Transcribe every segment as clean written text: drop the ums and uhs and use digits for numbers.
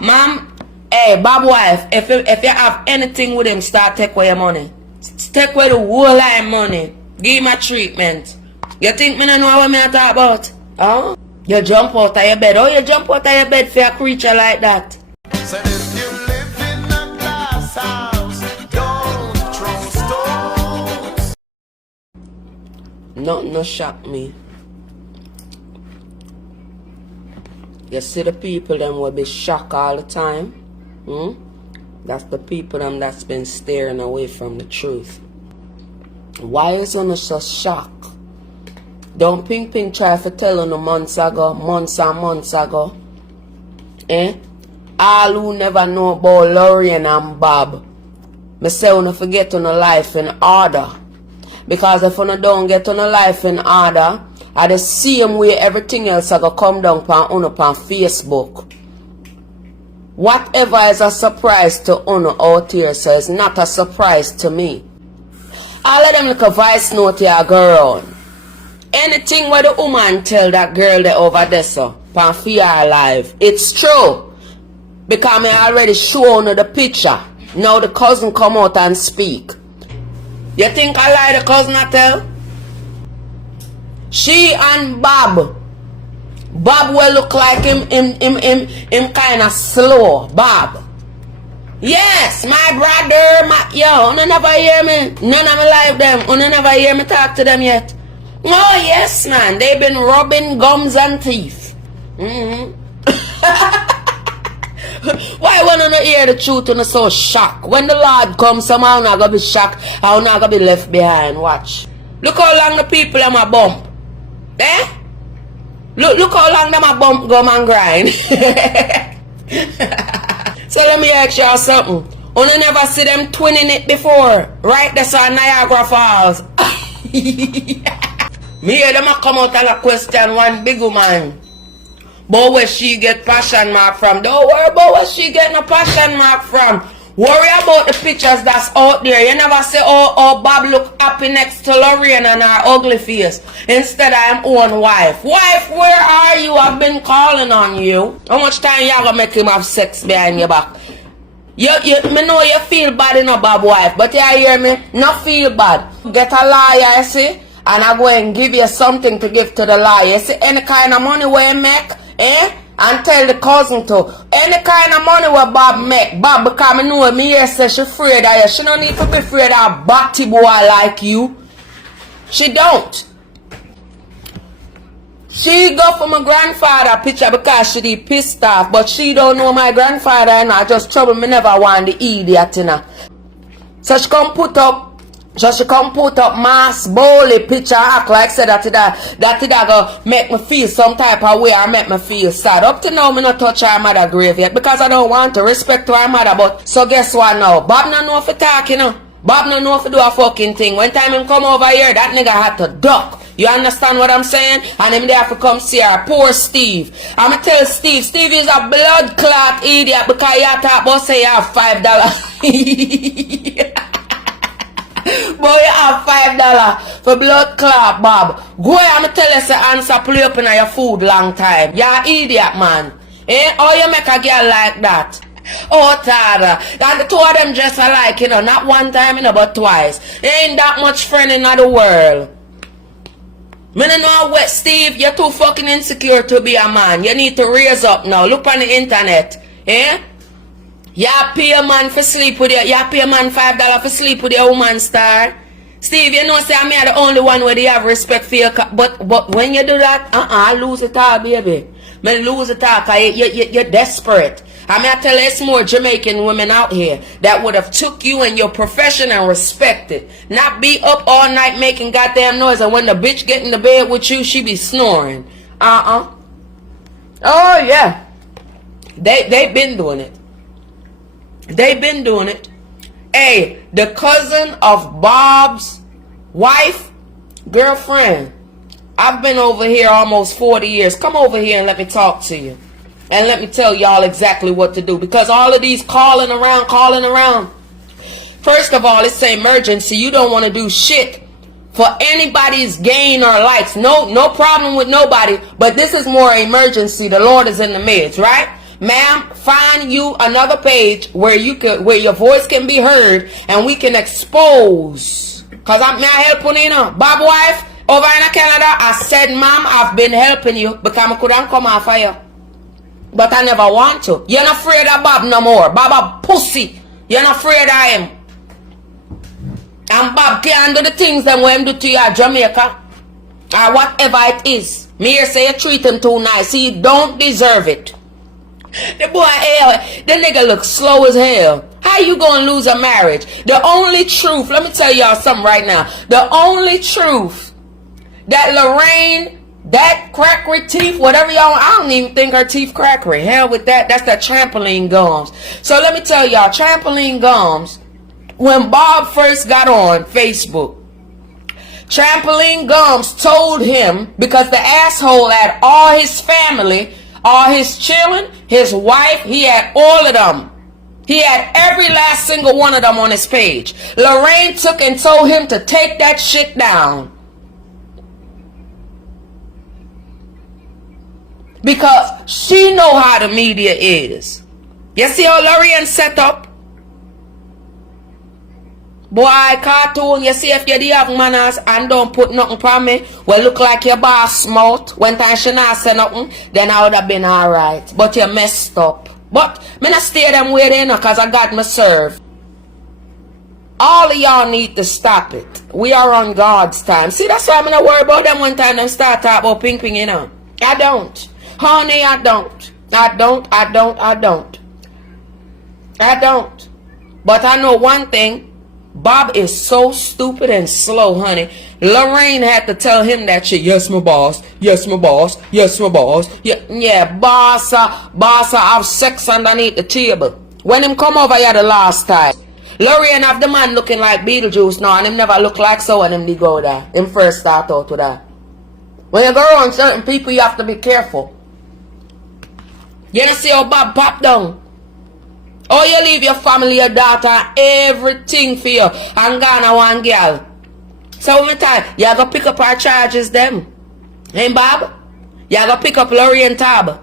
Ma'am, hey, Bob wife, if you have anything with him, start take away your money. Take away the whole lot of money. Give him a treatment. You think me don't know what me talk about? Huh? You jump out of your bed. Oh, you jump out of your bed for a creature like that. So if you live in a glass house, don't throw stones. Nothing no shock me. You see the people them will be shocked all the time. That's the people them that's been staring away from the truth. Why is one so shocked? Don't Ping try to tell on months and months ago. All who never know about Lorraine and Bob, me say una forget on a life in order. Because if una don't get on a life in order, at the same way everything else I go come down on Facebook. Whatever is a surprise to una out here, so it's not a surprise to me. All of them like a voice note here go around. Anything where the woman tell that girl that over there so, pan fear alive, it's true. Because me already shown the picture. Now the cousin come out and speak. You think I lie the cousin I tell? She and Bob will look like him kind of slow. Bob. Yes, my brother, yo, you never hear me. None of me live them. You never hear me talk to them yet. Oh yes, man. They've been rubbing gums and teeth. Why when you hear the truth and so shocked? When the Lord comes, somehow not gonna be shocked. I'm not gonna be left behind. Watch. Look how long the people them a bump. Look how long them a bump, gum and grind. So let me ask y'all something. You never see them twinning it before, right? That's on Niagara Falls. Me hear them a come out and a question one big woman. But where she get passion mark from? Don't worry about where she getting a passion mark from. Worry about the pictures that's out there. You never say, oh, Bob look happy next to Lorraine and her ugly face. Instead of him own wife. Wife, where are you? I've been calling on you. How much time y'all gonna make him have sex behind your back? Me know you feel bad in a Bob wife, but you hear me? Not feel bad. Get a lawyer, you see? And I go and give you something to give to the lawyer. You see, any kind of money where you make, and tell the cousin to. Any kind of money where Bob make. Bob, because I know me here say she afraid of you. She don't need to be afraid of a batty boy like you. She don't. She go for my grandfather picture because she be pissed off. But she don't know my grandfather and I just trouble me never want the idiot in her. So she come put up mass bowly picture act like said that it go make me feel some type of way or make me feel sad. Up to now me not touch her mother grave yet because I don't want to respect her mother. But so guess what now? Bob no know if he talk, you know. Bob no know if he do a fucking thing. When time him come over here, that nigga had to duck. You understand what I'm saying? And him there to come see her. Poor Steve. I'ma tell Steve is a blood clot idiot because you talk about say you have $5. Boy, you have $5 for blood clot, Bob. Go ahead and tell us the answer play up in your food long time. You're an idiot, man. How you make a girl like that? Oh, Tada. And the two of them just alike, you know. Not one time, you know, but twice. Ain't that much friend in the world. Me don't know what, Steve. You're too fucking insecure to be a man. You need to raise up now. Look on the internet. You pay a man for sleep with you pay a man $5 for sleep with your woman star. Steve, you know say I'm the only one where they have respect for you. But when you do that, I lose it all, baby. Me lose it all because you're desperate. I mean, I tell you, it's more Jamaican women out here that would have took you in your profession and respect it. Not be up all night making goddamn noise and when the bitch get in the bed with you, she be snoring. Oh, yeah. They been doing it. They've been doing it. Hey, the cousin of Bob's wife, girlfriend. I've been over here almost 40 years. Come over here and let me talk to you. And let me tell y'all exactly what to do. Because all of these calling around. First of all, it's an emergency. You don't want to do shit for anybody's gain or likes. No problem with nobody. But this is more emergency. The Lord is in the midst, right? Ma'am, find you another page where your voice can be heard and we can expose. Cause I'm not helping you know. Bob wife over in Canada, I said, ma'am, I've been helping you because I couldn't come off of you. But I never want to. You're not afraid of Bob no more. Bob a pussy. You're not afraid of him. And Bob can't do the things that him do to you at Jamaica. Or whatever it is. Me here say you treat him too nice. He don't deserve it. The boy, the nigga looks slow as hell. How you gonna lose a marriage? The only truth, let me tell y'all something right now. The only truth that Lorraine, that crackery teeth, whatever y'all, I don't even think her teeth crackery. Hell with that. That's that trampoline gums. So let me tell y'all, trampoline gums, when Bob first got on Facebook, trampoline gums told him, because the asshole had all his family, all his children, his wife, he had all of them. He had every last single one of them on his page. Lorraine took and told him to take that shit down. Because she know how the media is. You see how Lorraine set up? Boy, cartoon, you see if you do have manners and don't put nothing for me, well look like your boss mouth. When time she not say nothing, then I would have been alright. But you messed up. But me not stay them way there now cause I got my serve. All of y'all need to stop it. We are on God's time. See, that's why I'm not worried about them one time them start talking about ping ping, you know. I don't. Honey, I don't. I don't. But I know one thing. Bob is so stupid and slow, honey. Lorraine had to tell him that shit. Yes, my boss. Yes, my boss. Yes, my boss. Yeah, boss have sex underneath the table. When him come over here the last time, Lorraine have the man looking like Beetlejuice now, and him never look like so when him did go there. Him first start out with that. When you go around certain people, you have to be careful. You don't see how Bob pop down. Oh, you leave your family, your daughter, everything for you, and gone one girl. So when you tell you gotta pick up our charges them. Hey Bob? You gotta pick up Lorraine tab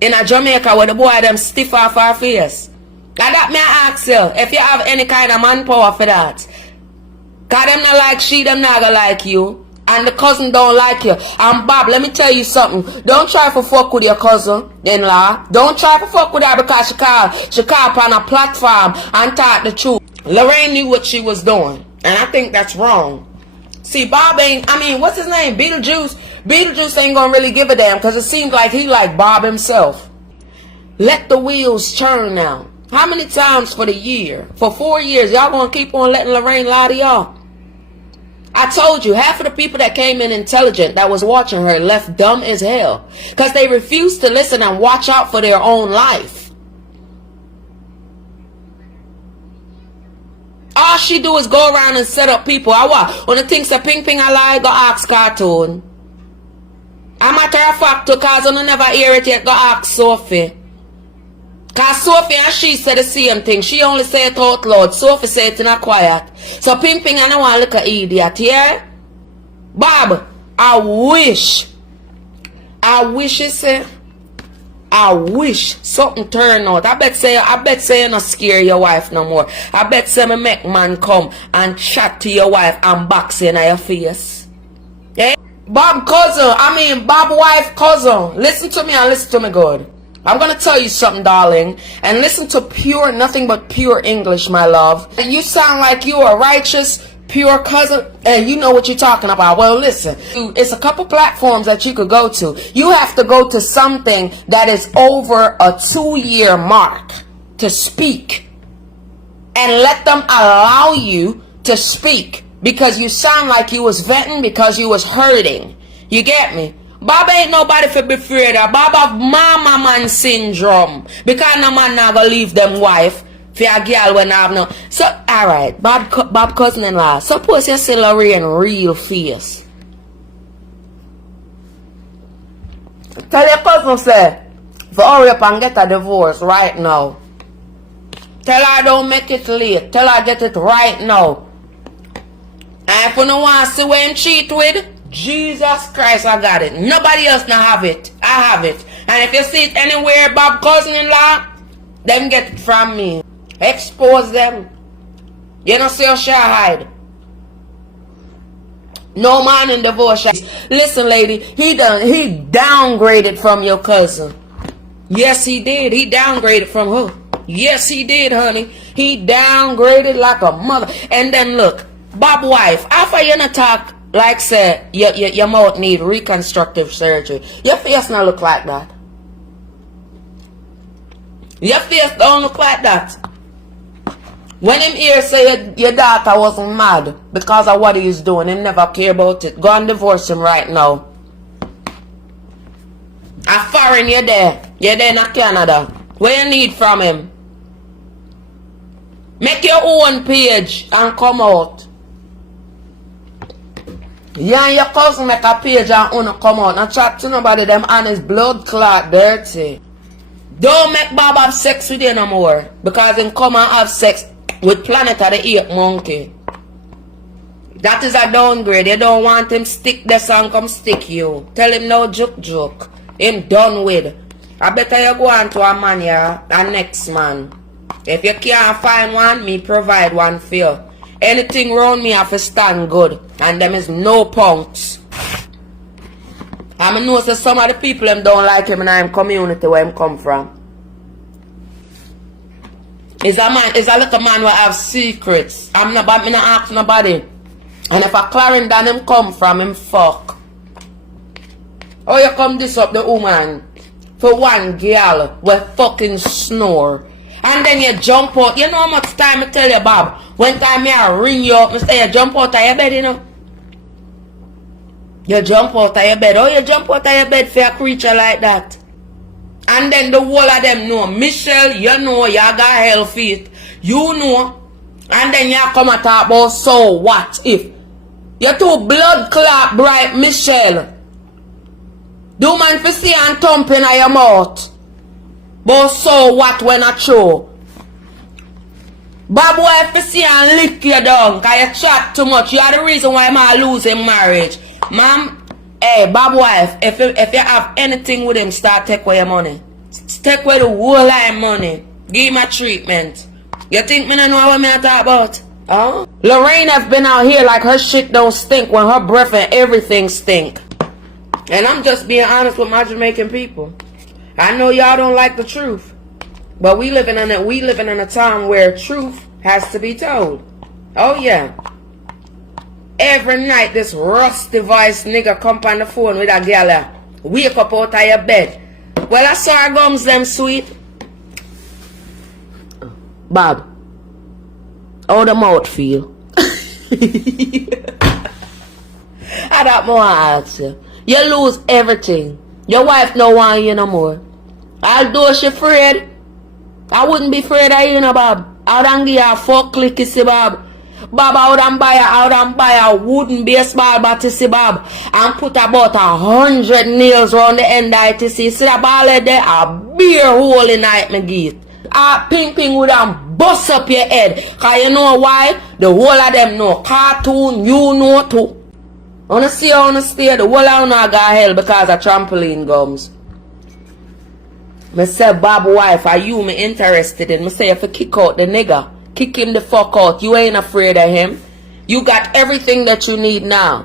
in a Jamaica where the boy them stiff off our face. And that may I ask you, if you have any kind of manpower for that. Cause them not like she, them not gonna like you. And the cousin don't like you. And Bob, let me tell you something. Don't try to fuck with your cousin-in-law. Don't try to fuck with her because she called on a platform and talk the truth. Lorraine knew what she was doing. And I think that's wrong. See, Bob ain't, what's his name? Beetlejuice. Beetlejuice ain't gonna really give a damn because it seems like he like Bob himself. Let the wheels turn now. How many times for the year? For 4 years, y'all gonna keep on letting Lorraine lie to y'all? I told you, half of the people that came in intelligent that was watching her left dumb as hell. Because they refused to listen and watch out for their own life. All she do is go around and set up people. I what? When the things say ping ping I lie, go ask cartoon. A matter of fact, because I never hear it yet, go ask Sophie. Because Sophie and she said the same thing. She only said it out loud. Sophie said it in a quiet. So Ping Ping, I don't want to look at idiot, yeah? Bob, I wish you say, I wish something turn out. I bet say you not scare your wife no more. I bet say me make man come and chat to your wife and box you in your face. Yeah? Bob wife cousin. Listen to me and listen to me good. I'm going to tell you something, darling, and listen to pure, nothing but pure English, my love. You sound like you are righteous, pure cousin, and you know what you're talking about. Well, listen, it's a couple platforms that you could go to. You have to go to something that is over a 2-year mark to speak, and let them allow you to speak, because you sound like you was venting because you was hurting. You get me? Bob ain't nobody for be afraid of. Bob have mama man syndrome. Because no man not gonna leave them wife for a girl when I have no. So, alright, Bob cousin-in-law. Suppose you see Lorraine real face. Tell your cousin say, for hurry up and get a divorce right now. Tell her don't make it late. Tell her get it right now. And if you don't want to see when cheat with, Jesus Christ, I got it. Nobody else now have it. I have it. And if you see it anywhere, Bob cousin-in-law, them get it from me. Expose them. You know, see how she hide. No man in devotion. Listen, lady, he downgraded from your cousin. Yes, he did. He downgraded from her. Yes, he did, honey. He downgraded like a mother. And then look, Bob wife, after you not talk like say your mouth need reconstructive surgery, your face not look like that. Your face don't look like that. When him here say your daughter wasn't mad because of what he's doing, he never care about it. Go and divorce him right now. A foreign, you're there. You're there in Canada. What you need from him? Make your own page and come out. You and your cousin make a page and wanna come out. Not chat to nobody, them honest blood clot dirty. Don't make Bob have sex with you no more. Because him come and have sex with Planet of the 8th monkey. That is a downgrade. You don't want him stick the song, come stick you. Tell him no joke. Him done with. I better you go on to a man here, a next man. If you can't find one, me provide one for you. Anything around me have to stand good. And them is no punks. I know that some of the people them don't like him in our community where him come from. Is a little man who have secrets. I'm not ask nobody. And if a Clarendon him come from, him fuck. Oh, you come this up the woman for one girl with fucking snore. And then you jump out. You know how much time I tell you, Bob? One time I ring you up and say you jump out of your bed, you know? You jump out of your bed. Oh, you jump out of your bed for a creature like that. And then the whole of them know. Michelle, you know you got hell feet. You know. And then you come and talk about so what if. You're too blood clot bright, Michelle. Do man for see and thumping at your mouth. But so what when I show? Bob wife for see and lick you down. Cause you chat too much. You are the reason why I'm losing marriage. Ma'am, hey, Bob wife, if you have anything with him, start take away your money. Take away the whole of your money. Give him a treatment. You think me don't know what me talk about? Huh? Lorraine has been out here like her shit don't stink when her breath and everything stink. And I'm just being honest with my Jamaican people. I know y'all don't like the truth. But we living in a time where truth has to be told. Oh yeah. Every night this rusty voice nigga come on the phone with a girl. Wake up out of your bed. Well, I saw her gums them sweet. Bob, how the mouth feel? I don't more ask you. You lose everything. Your wife no want you no more. Although she afraid, I wouldn't be afraid of you no, Bob. I would give you a fuck clicky, see, Bob. Bob, I would buy a wooden baseball bat, see, Bob, and put about 100 nails around the end of it, see that ball there, a beer hole in it, me get. A ping would bust up your head. Cause you know why? The whole of them know. Cartoon, you know too. Wanna see how wanna stay? The whole of them got hell because of trampoline gums. Me say, Bob wife, are you me interested in? Me say, if you kick out the nigga, kick him the fuck out. You ain't afraid of him. You got everything that you need now.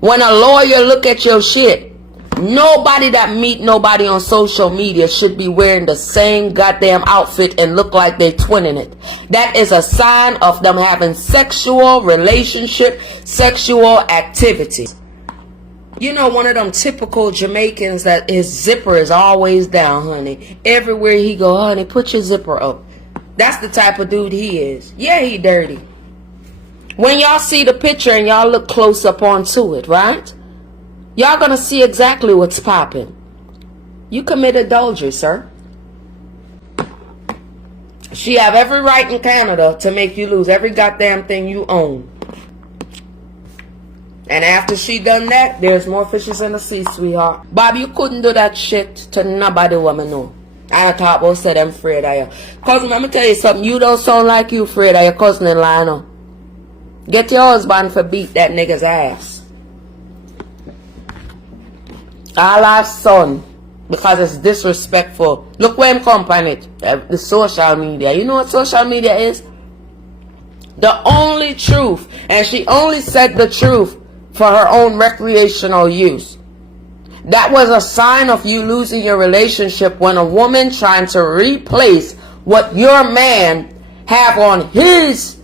When a lawyer look at your shit, nobody that meet nobody on social media should be wearing the same goddamn outfit and look like they twinning it. That is a sign of them having sexual relationship, sexual activity. You know, one of them typical Jamaicans that his zipper is always down, honey. Everywhere he go, honey, put your zipper up. That's the type of dude he is. Yeah, he dirty. When y'all see the picture and y'all look close up onto it, right? Y'all gonna see exactly what's popping. You commit adultery, sir. She have every right in Canada to make you lose every goddamn thing you own. And after she done that, there's more fishes in the sea, sweetheart. Bob, you couldn't do that shit to nobody woman, no. I thought about said I'm afraid of you. Cousin, let me tell you something. You don't sound like you afraid of your cousin-in-law, no. Get your husband for beat that nigga's ass. I'll have son. because it's disrespectful. Look where I'm company it. The social media. You know what social media is? The only truth. And she only said the truth for her own recreational use. That was a sign of you losing your relationship when a woman trying to replace what your man have on his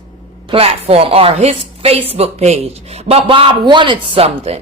platform or his Facebook page. But Bob wanted something.